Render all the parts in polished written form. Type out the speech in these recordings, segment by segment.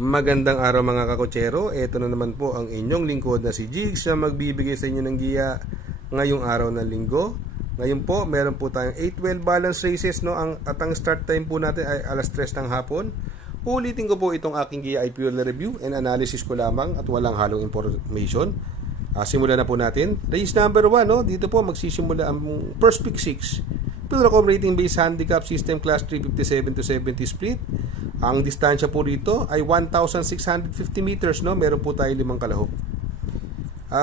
Magandang araw mga kakotsero, ito na naman po ang inyong lingkod na si Jigs na magbibigay sa inyo ng giya ngayong araw ng linggo. Ngayon po, meron po tayong 8-well balance races, no? At ang start time po natin ay alas 3 ng hapon. Ulitin ko po itong aking giya ay pure review and analysis ko lamang at walang halong information. Simulan na po natin. Race number 1, no? Dito po magsisimula ang first pick 6. Pilracom rating based handicap system class 357 to 70 split. Ang distansya po rito ay 1,650 meters, no? Meron po tayo 5 kalahok.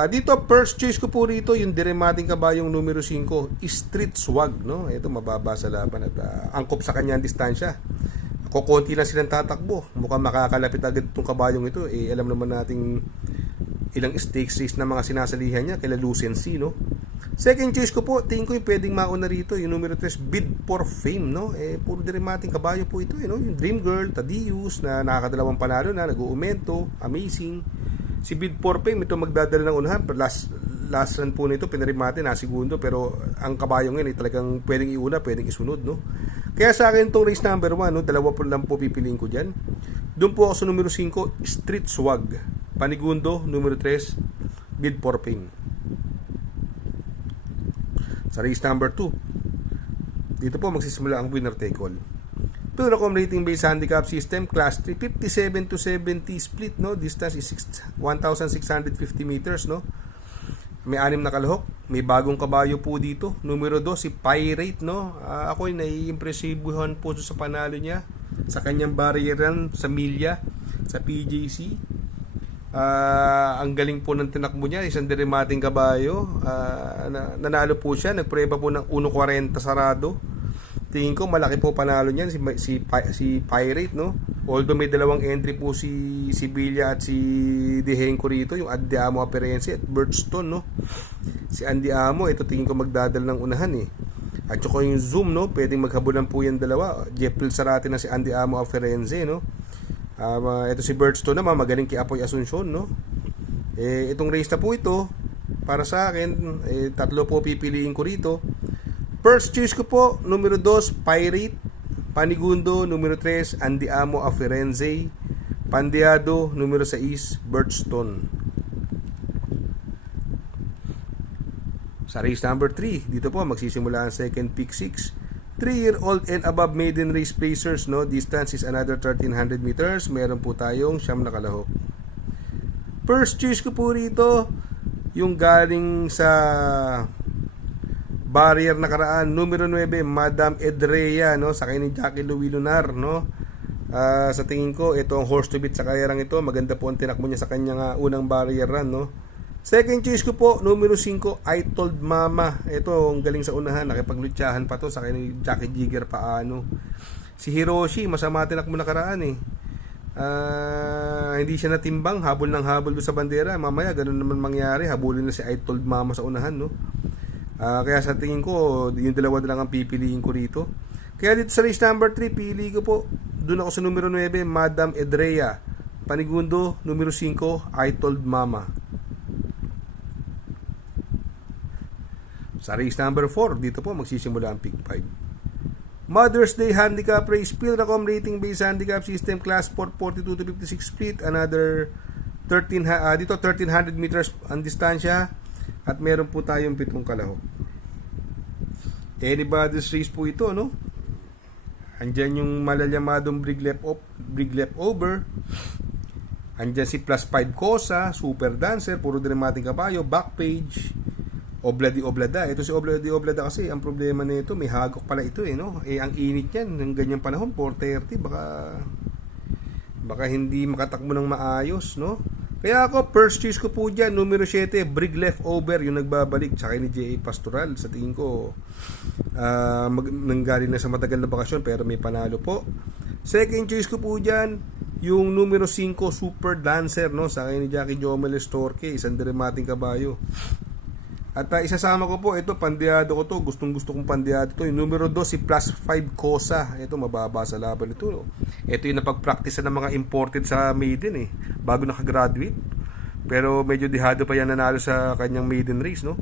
Dito, first choice ko po rito, yung diremating kabayong numero 5, Street Swag, no? Ito, mababa sa laban at angkop sa kanyang distansya. Kukunti lang silang tatakbo. Mukhang makakalapit agad itong kabayong ito. Alam naman nating ilang stakes race na mga sinasalihan niya, kila Lucency, no? Second choice ko po, tingin ko yung pwedeng mauna rito, yung numero 3, Bid for Fame, no? Puro diremating kabayo po ito, no? Yung Dream Girl, Tadius, na nakakadalawang panalo na, nag-uumento, amazing. Si Bid for Fame, ito magdadala ng unahan, last run po nito, pinarimate na segundo, pero ang kabayong yun, talagang pwedeng iuna, pwedeng isunod, no? Kaya sa akin itong race number 1, no? Dalawa po lang po pipiliin ko dyan. Doon po ako sa numero 5, Street Swag. Panigundo, numero 3, Bid for Fame. Sa race number 2, dito po magsisimula ang winner take all. Pilracom rating based handicap system class 3, 57 to 70 split, no? Distance is 1,650 meters, no? May 6 na kalahok. May bagong kabayo po dito. Numero 2, si Pirate, no? Ako ay naiimpresibuhan po sa panalo niya sa kanyang barrier run sa milya sa PJC. Ang galing po ng tinakbo niya, isang diremating kabayo. Nanalo po siya, nagpreba po ng 1.40 sarado. Tingin ko malaki po panalo niyan si Pirate, no? Although may dalawang entry po si Villa at si Dehenko rito, yung Andiamo Aperense at Birchstone, no? Si Andiamo, ito tingin ko magdadal ng unahan At saka yung Zoom, no? Pwedeng maghabulan po yung dalawa. Jeffrey Sarate na si Andiamo Aperense, no? Ito si Birchstone naman, magaling kay Apoy Asuncion, no? Itong race na po ito, para sa akin, tatlo po pipiliin ko rito. First choice ko po, numero 2, Pirate. Panigundo, numero 3, Andiamo Afirenze. Pandeado, numero 6, Birchstone. Sa race number 3, dito po magsisimula ang second pick 6. 3-year-old and above maiden race placers, no? Distance is another 1,300 meters. Meron po tayong 9 na kalahok. First choice ko po rito, yung galing sa barrier nakaraan, numero 9, Madam Edrea, no? Sa kay ni Jackie Louie Lunar, no? Sa tingin ko, ito ang horse to beat sa kayarang ito. Maganda po ang tinakbo niya sa kanyang unang barrier run, no? Second choice ko po, numero 5, I Told Mama. Ito, ang galing sa unahan. Nakipaglutsahan pa to sa kay ni Jackie Jigger paano. Si Hiroshi, masama tinakbo nakaraan hindi siya natimbang, habol ng habol doon sa bandera. Mamaya, ganun naman mangyari. Habulin na si I Told Mama sa unahan, no? Kaya sa tingin ko, yung dalawa na lang ang pipiliin ko rito. Kaya dito sa race number 3, pili ko po. Doon ako sa numero 9, Madam Edrea. Panigundo, numero 5, I Told Mama. Sa race number 4, dito po magsisimula ang pick 5. Mother's Day Handicap Race, Pilracom rating based handicap system class 4, 42 to 56 split. Another 1,300 meters ang distansya. At meron po tayong 7 kalahok. Anybody's race po ito, no? Andyan yung malayamadong brig left over. Andyan si plus 5 Cosa, Super Dancer, puro dramatic kabayo, back page, Obladi Oblada. Ito si Obladi Oblada kasi, ang problema nito, may hagok pala ito no? Ang init yan, ng ganyang panahon, 4:30, baka hindi makatakbo ng maayos, no? Kaya ako, first choice ko po dyan, numero 7, Brig Left Over, yung nagbabalik, tsaka ni J.A. Pastoral. Sa tingin ko, nanggaling na sa matagal na bakasyon, pero may panalo po. Second choice ko po dyan, yung numero 5, Super Dancer, no? Sa akin ni Jackie Jomel Storke, isang diremating kabayo. At isasama ko po, ito, pandeado ko to, gustong-gusto kong pandeado to. Yung numero 2, si plus 5 Cosa. Ito, mababa sa laban ito, no? Ito yung napag-practice ng mga imported sa maiden, bago nakagraduate. Pero medyo dihado pa yan nanalo sa kanyang maiden race, no?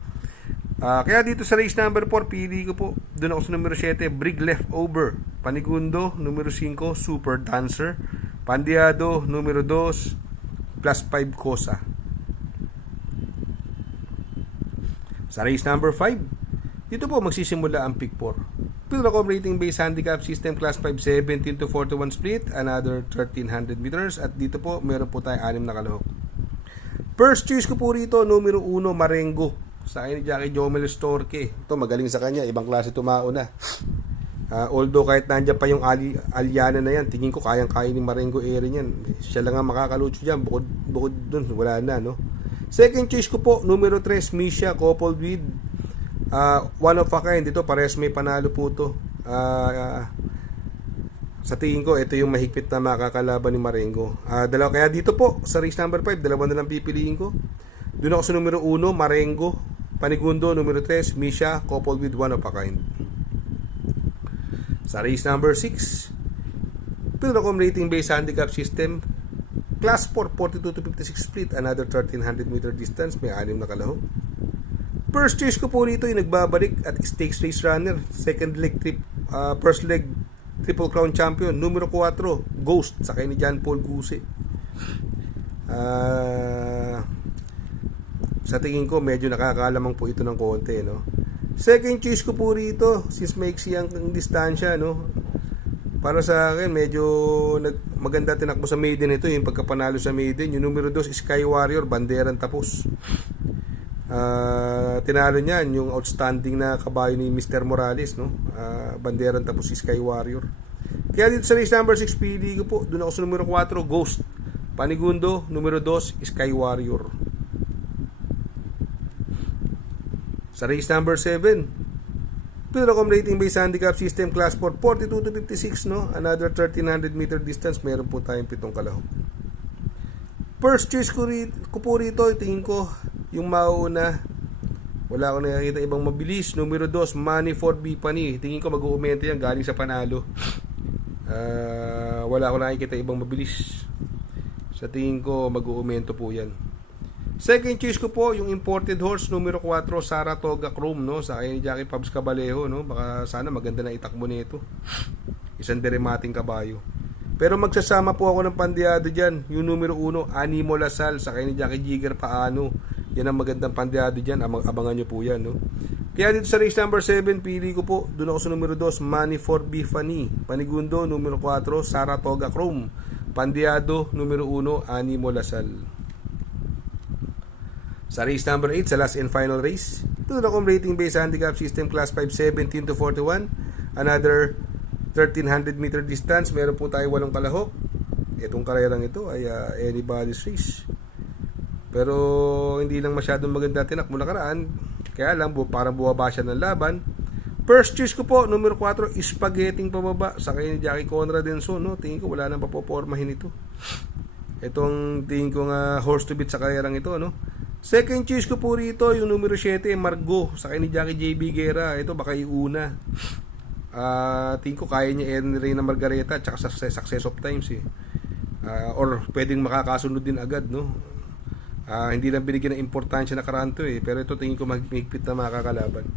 Kaya dito sa race number 4, pili ko po, doon ako sa numero 7, Brig Left Over. Panigundo, numero 5, Super Dancer. Pandiado, numero 2, plus 5 Cosa. Sa race number 5, dito po magsisimula ang pick 4. Pilracom rating based handicap system class 5, 17 to 41 split, another 1300 meters, at dito po meron po tayong 6 na kalahok. First choice ko po rito, numero 1, Marengo. Sa akin ni Jackie Jomel Storke. Ito magaling sa kanya, ibang klase tumao na. Although kahit nandiyan pa yung Aliana na yan, tingin ko kayang-kaya ni Marengo area niyan. Siya lang ang makakalutso dyan, bukod dun, wala na, no? Second choice ko po, numero 3, Misha, coupled with one of a kind. Ito, parehas may panalo po to. Sa tingin ko, ito yung mahigpit na makakalaban ni Marengo. Kaya dito po, sa race number 5, dalawa na lang pipiliin ko. Doon ako sa numero 1, Marengo. Panigundo, numero 3, Misha, coupled with one of a kind. Sa race number 6, Pilracom rating based handicap system class 4, 42 to 56 split, another 1300 meter distance, may 6 na kalahok. First choice ko po rito yung nagbabalik at stakes race runner, second leg first leg Triple Crown champion, numero 4, Ghost, sakay ni John Paul Guse. Sa tingin ko medyo nakakalamang po ito ng konti, no? Second choice ko po rito, since maiksi ang distansya, no? Para sa akin, medyo maganda tinakbo sa maiden ito, yung pagkapanalo sa maiden. Yung numero 2, Sky Warrior, banderang tapos. Tinalo niyan yung outstanding na kabayo ni Mr. Morales, no? Banderang tapos si Sky Warrior. Kaya dito sa race number 6, pili ko po, doon ako sa numero 4, Ghost. Panigundo, numero 2, Sky Warrior. Sa race number 7, Pilracom rating based handicap system class 4, 42 to 56, no? Another 1300 meter distance, meron po tayong 7 kalahok. First choice ko po rito, tingin ko yung mauuna, wala ko nakikita ibang mabilis. Numero 2, Money for Bipani. Tingin ko mag-uumento yan galing sa panalo. Wala ko nakikita ibang mabilis. Sa tingin ko mag-uumento po yan. Second choice ko po yung imported horse, numero 4, Saratoga Chrome, no? Sa akin ni Jackie Pabs Cabalejo, no? Baka sana maganda na itakbo nito. Isang deremating kabayo. Pero magsasama po ako ng pandiado dyan. Yung numero 1, Animo Lasal, sa akin ni Jackie Jigger Paano. Yan ang magandang pandiado dyan. Abangan nyo po yan, no? Kaya dito sa race number 7, pili ko po, doon ako sa numero 2, Money for Bifani. Panigundo, numero 4, Saratoga Chrome. Pandiado, numero 1, Animo Lasal. Sa race number 8, sa last and final race, Pilracom rating based handicap system class 5, 17 to 41, another 1300 meter distance, meron po tayo 8 kalahok. Itong karerang ito ay anybody's race. Pero hindi lang masyadong maganda tinakbo nakaraan, kaya lang parang buwaba siya ng laban. First choice ko po, numero 4, Spaghetting pababa, sa kay ni Jackie Conrad Denson, no? Tingin ko wala nang papopormahin ito. Itong tingin ko nga horse to beat sa karerang ito, no? Second choice ko po rito, yung numero 7, Margo, sa kay ni Jackie J.B. Guerra. Ito baka iuna. Tingin ko kaya niya Reyna Margareta at saka Success of Times, eh. Or pwedeng makakasunod din agad, no? Hindi lang binigyan ng importansya na karanto, eh. Pero ito tingin ko mahigpit na makakalaban.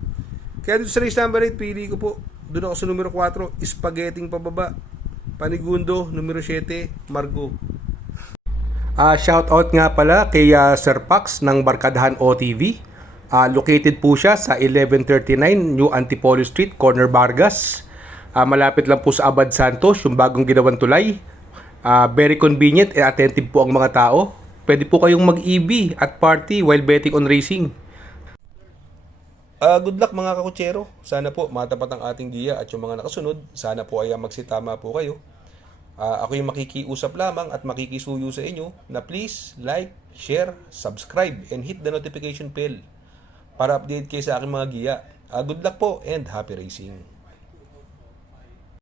Kaya dito sa race number 8, pili ko po, doon ako sa numero 4, Spaghetting pababa. Panigundo, numero 7, Margo. Shout out nga pala kay Sir Pax ng Barkadahan OTV. Located po siya sa 1139 New Antipolo Street, Corner Vargas. Malapit lang po sa Abad Santos, yung bagong ginawang tulay. Very convenient and attentive po ang mga tao. Pwede po kayong mag-EB at party while betting on racing. Good luck mga kakutsero. Sana po matapat ang ating giya at yung mga nakasunod. Sana po ay magsitama po kayo. Ako yung makikiusap lamang at makikisuyo sa inyo na please like, share, subscribe, and hit the notification bell para update kayo sa aking mga giya. Good luck po and happy racing!